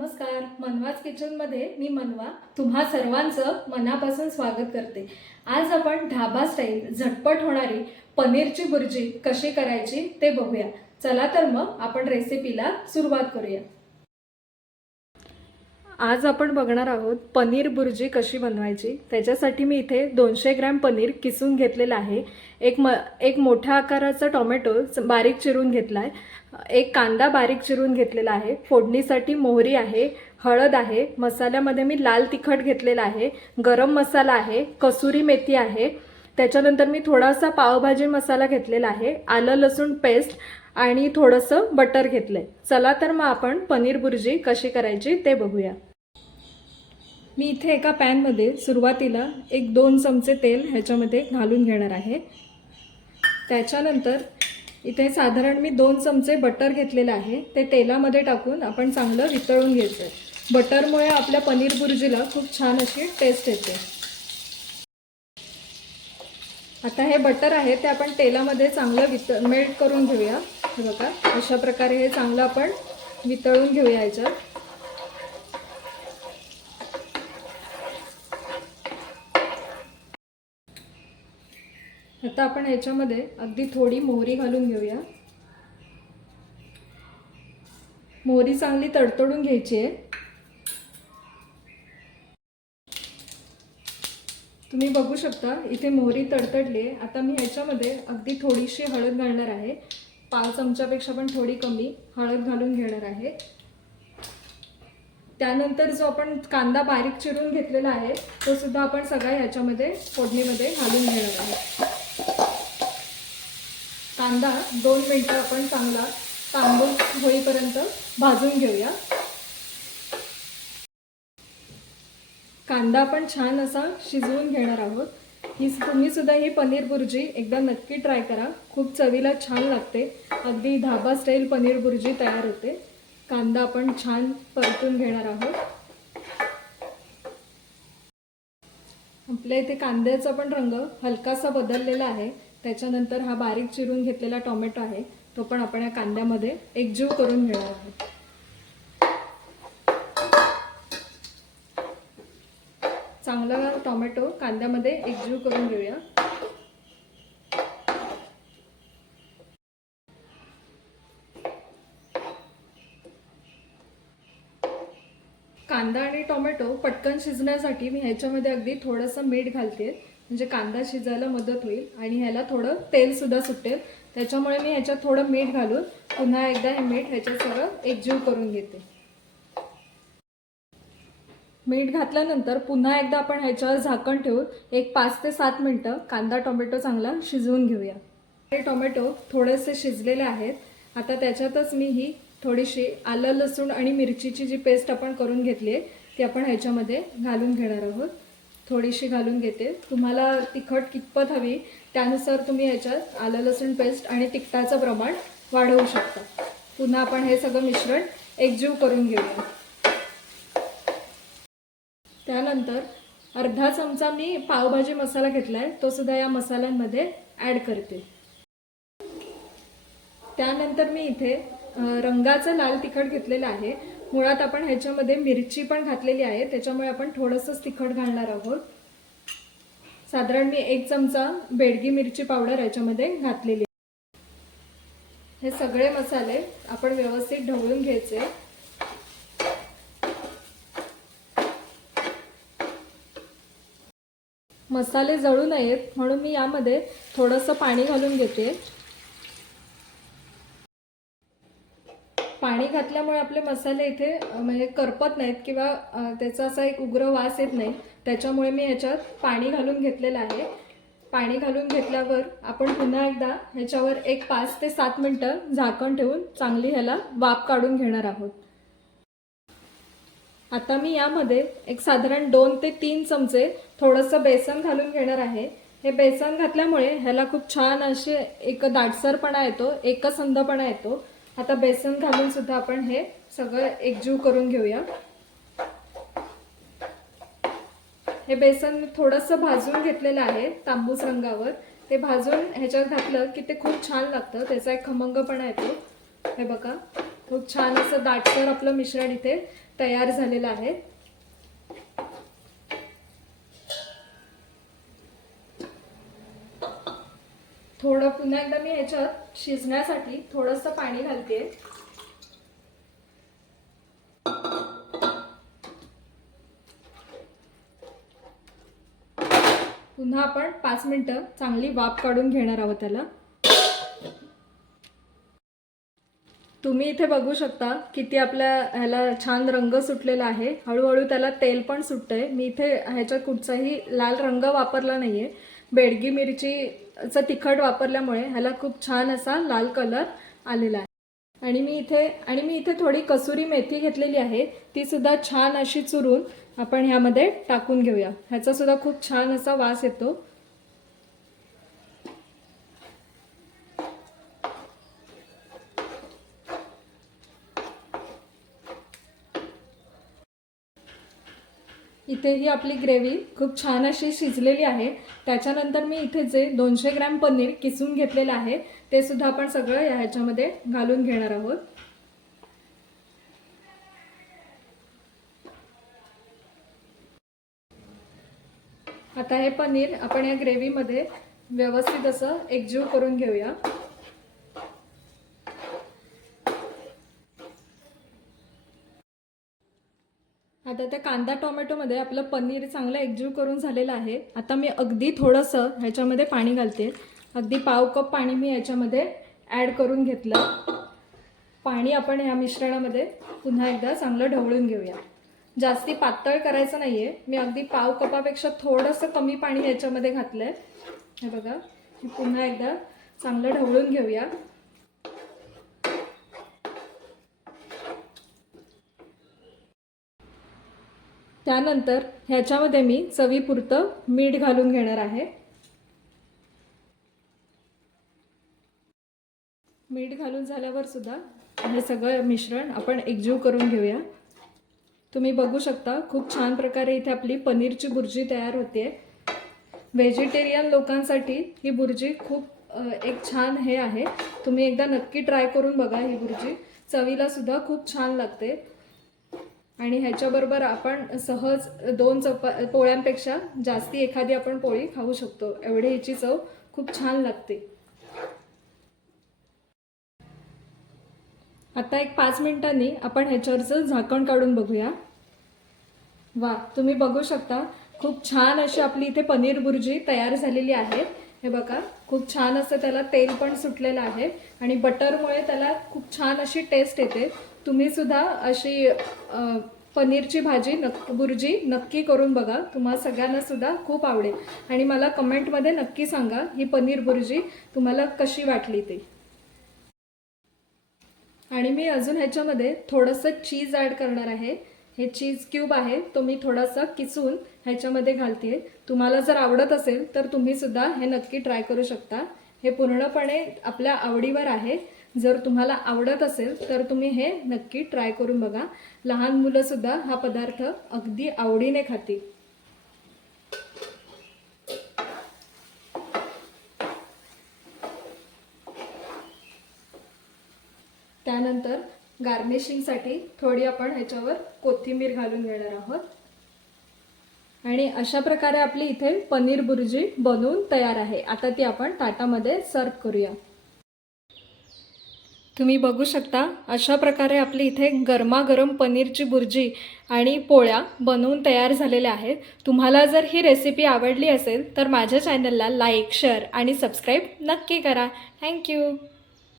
नमस्कार, मनवाज किचनमध्ये मी मनवा तुम्हा सर्वांचं मनापासून स्वागत करते। आज आपण ढाबा स्टाईल झटपट होणारी पनीरची भुर्जी कशी करायची ते बघूया। चला तर मग आपण रेसिपीला सुरुवात करूया। आज आपण बघणार आहोत पनीर भुर्जी कशी बनवायची। त्याच्यासाठी मी इथे 200 ग्रॅम पनीर किसून घेतलेला आहे। एक मोठ्या आकाराचा टोमॅटो बारीक चिरून घेतलाय। एक कांदा बारीक चिरून घेतलेला आहे। फोडणीसाठी मोहरी आहे, हळद आहे, मसाल्यामध्ये मी लाल तिखट घेतलेला आहे, गरम मसाला आहे, कसुरी मेथी आहे, त्याच्यानंतर मी थोडासा पावभाजी मसाला घेतलेला आहे, आलं लसूण पेस्ट आणि थोडंसं बटर घेतलंय। चला तर मग आपण पनीर भुर्जी कशी करायची ते बघूया। मी इथे एका पॅनमध्ये सुरुवातीला 1-2 चमचे तेल ह्याच्यामध्ये घालून घेणार आहे। त्याच्यानंतर इथे साधारण मी 2 चमचे बटर घेतलेले आहे, ते तेलामध्ये टाकून आपण चांगलं वितळून घ्यायचं आहे। बटरमुळे आपल्या पनीर भुर्जीला खूप छान अशी टेस्ट येते। आता हे बटर आहे ते आपण तेलामध्ये चांगलं मेल्ट करून घेऊया। हे बघा, अशा प्रकारे हे चांगलं आपण वितळून घेऊया याच्यात। आता आपण ह्याच्यामध्ये अगदी थोडी मोहरी घालून घेऊया। मोहरी चांगली तडतडून घ्यायची आहे। तुम्ही बघू शकता इथे मोहरी तडतडली आहे। आता मी ह्याच्यामध्ये अगदी थोडीशी हळद घालणार आहे। 5 चमच्यापेक्षा पण थोडी कमी हळद घालून घेणार आहे। त्यानंतर जो आपण कांदा बारीक चिरून घेतलेला आहे तो सुद्धा आपण सगळा ह्याच्यामध्ये फोडणीमध्ये घालून घेणार आहे। कांदा 2 मिनिटं आपण चांगला तांबूस होईपर्यंत भाजून घेऊया। कांदा आपण छान असा शिजवून घेणार आहोत। तुम्ही सुद्धा ही पनीर भुर्जी एकदा नक्की ट्राय करा, खूप चवीला छान लागते। अगदी ढाबा स्टाईल पनीर भुर्जी तयार होते। कांदा आपण छान परतून घेणार आहोत। आपल्या इथे कांद्याचा पण रंग हलकासा बदललेला आहे। त्याच्यानंतर हा बारीक चिरून घेतलेला टोमॅटो आहे तो पण आपण या कांद्यामध्ये एकजीव करून घेणार आहोत। चांगला टोमॅटो कांद्यामध्ये एकजीव करून घेऊया। कांदा आणि टोमॅटो पटकन शिजण्यासाठी मी ह्याच्यामध्ये अगदी थोडंसं मीठ घालते, म्हणजे कांदा शिजायला मदत होईल आणि ह्याला थोडं तेल सुद्धा सुटेल। त्याच्यामुळे मी ह्याच्यात थोडं मीठ घालून पुन्हा एकदा हे मीठ ह्याच्यात सगळं एकजीव करून घेते। मीठ घातल्यानंतर पुन्हा एकदा आपण ह्याच्यावर झाकण ठेवून एक 5 ते 7 मिनिटं कांदा टोमॅटो चांगला शिजवून घेऊया। हे टोमॅटो थोडेसे शिजलेले आहेत। आता त्याच्यातच मी ही थोडीशी आलं लसूण आणि मिरचीची जी पेस्ट आपण करून घेतली आहे ती आपण ह्याच्यामध्ये घालून घेणार आहोत। थोडीशी घालून घेते, तुम्हाला तिखट कितपत हवी त्यानुसार तुम्ही ह्याच्यात आलं लसूण पेस्ट आणि तिखटाचं प्रमाण वाढवू शकता। पुन्हा आपण हे सगळं मिश्रण एकजीव करून घेऊया। त्यानंतर अर्धा चमचा मी पावभाजी मसाला घेतलाय, तो सुद्धा या मसाल्यांमध्ये ॲड करते। त्यानंतर मी इथे रंगाचं लाल तिखट घेतलेलं आहे। मुळात आपण ह्याच्यामध्ये मिरची पण घातलेली आहे, त्याच्यामुळे आपण थोडंसंच तिखट घालणार आहोत। साधारण मी 1 चमचा बेडगी मिरची पावडर याच्यामध्ये घातलेली आहे। हे सगळे मसाले आपण व्यवस्थित ढवळून घ्यायचे। मसाले जळू नयेत म्हणून मी यामध्ये थोडंसं पाणी घालून घेते। पाणी घातल्यामुळे आपले मसाले इथे म्हणजे करपत नाहीत किंवा त्याचा असा एक उग्र वास येत नाही, त्याच्यामुळे मी ह्याच्यात पाणी घालून घेतलेलं आहे। पाणी घालून घेतल्यावर आपण पुन्हा एकदा ह्याच्यावर एक 5 ते 7 मिनिटं झाकण ठेवून चांगली ह्याला वाफ काढून घेणार आहोत। आता मी यामध्ये एक साधारण 2 ते 3 चमचे थोडंसं बेसन घालून घेणार आहे। हे बेसन घातल्यामुळे ह्याला खूप छान असे एक दाटसरपणा येतो, एकसंधपणा येतो। आता बेसन घालून सुद्धा आपण हे सगळं एकजीव करून घेऊया। हे बेसन थोडंसं भाजून घेतलेलं आहे तांबूस रंगावर। ते भाजून ह्याच्यात घातलं की ते खूप छान लागतं, त्याचा एक खमंगपणा येतो। हे बघा, खूप छान असं दाटसर आपलं मिश्रण इथे तयार झालेला आहे। थोडं पुन्हा एकदा मी ह्याच्यात शिजण्यासाठी थोडंसं पाणी घालते। पुन्हा आपण 5 मिनिटं चांगली वाफ काढून घेणार आहोत त्याला। तुम्ही इथे बघू शकता किती आपल्या ह्याला छान रंग सुटलेला आहे। हळूहळू त्याला तेल पण सुटतंय। मी इथे ह्याच्यात कुठचाही लाल रंग वापरला नाहीये। बेडगी मिरचीचं तिखट वापरल्यामुळे ह्याला खूप छान असा लाल कलर आलेला आहे। आणि मी इथे थोडी कसुरी मेथी घेतलेली आहे, ती सुद्धा छान अशी चुरून आपण ह्यामध्ये टाकून घेऊया। ह्याचा सुद्धा खूप छान असा वास येतो। इथे ही आपली ग्रेव्ही खूप छान अशी शिजलेली आहे। त्याच्यानंतर मी इथे जे 200 ग्रॅम पनीर किसून घेतलेलं आहे ते सुद्धा आपण सगळं ह्याच्यामध्ये घालून घेणार आहोत। आता हे पनीर आपण या ग्रेव्हीमध्ये व्यवस्थित असं एकजीव करून घेऊया। आता त्या कांदा टोमॅटोमध्ये आपलं पनीर चांगलं एकजीव करून झालेलं आहे। आता मी अगदी थोडंसं ह्याच्यामध्ये पाणी घालते। अगदी पाव कप पाणी मी ह्याच्यामध्ये ॲड करून घेतलं। पाणी आपण ह्या मिश्रणामध्ये पुन्हा एकदा चांगलं ढवळून घेऊया। जास्ती पातळ करायचं नाहीये। मी अगदी पाव कपापेक्षा थोडंसं कमी पाणी ह्याच्यामध्ये घातलंय। हे बघा, पुन्हा एकदा चांगलं ढवळून घेऊया। त्यानंतर ह्याच्यामध्ये मी चवीपुरतं मीठ घालून घेणार आहे। मीठ घालून झाल्यावर सुद्धा हे सगळं मिश्रण आपण एकजीव करून घेऊया। तुम्ही बघू शकता खूप छान प्रकारे इथे आपली पनीरची बुर्जी तयार होते। व्हेजिटेरियन लोकांसाठी ही बुर्जी खूप एक छान हे आहे। तुम्ही एकदा नक्की ट्राय करून बघा। ही बुर्जी चवीला सुद्धा खूप छान लागते आणि ह्याच्याबरोबर आपण सहज 2 पोळ्यांपेक्षा जास्ती एखादी आपण पोळी खाऊ शकतो। एवढी ह्याची चव खूप छान लागते। आता एक 5 मिनिटांनी आपण ह्याच्यावरचं झाकण काढून बघूया। वा, तुम्ही बघू शकता खूप छान अशी आपली इथे पनीर बुर्जी तयार झालेली आहे। हे बघा, खूप छान असं त्याला तेल पण सुटलेलं आहे आणि बटरमुळे त्याला खूप छान अशी टेस्ट येते। तुम्ही सुद्धा अशी पनीरची बुर्जी नक्की करून बघा। तुम्हाला सगळ्यांना सुद्धा खूप आवडेल आणि मला कमेंटमध्ये नक्की सांगा ही पनीर बुर्जी तुम्हाला कशी वाटली ते। आणि मी अजून ह्याच्यामध्ये थोडंसं चीज ॲड करणार आहे। हे चीज क्यूब आहे, तो मी थोडासा किसून ह्याच्यामध्ये घालते। तुम्हाला जर आवडत असेल तर तुम्ही सुद्धा हे नक्की ट्राय करू शकता। हे पूर्णपणे आपल्या आवडीवर आहे। जर तुम्हाला आवडत असेल तर तुम्ही हे नक्की ट्राय करून बघा। लहान मुलं सुद्धा हा पदार्थ अगदी आवडीने खातील। त्यानंतर गार्निशिंगसाठी थोडी आपण ह्याच्यावर कोथिंबीर घालून घेणार आहोत आणि अशा प्रकारे आपली इथे पनीर बुर्जी बनवून तयार आहे। आता ती आपण ताटामध्ये सर्व करूया। तुम्ही बघू शकता अशा प्रकारे आपली इथे गरमागरम पनीरची बुर्जी आणि पोळ्या बनवून तयार झालेल्या आहेत। तुम्हाला जर ही रेसिपी आवडली असेल तर माझ्या चॅनलला लाईक, शेअर आणि सबस्क्राईब नक्की करा। थँक्यू।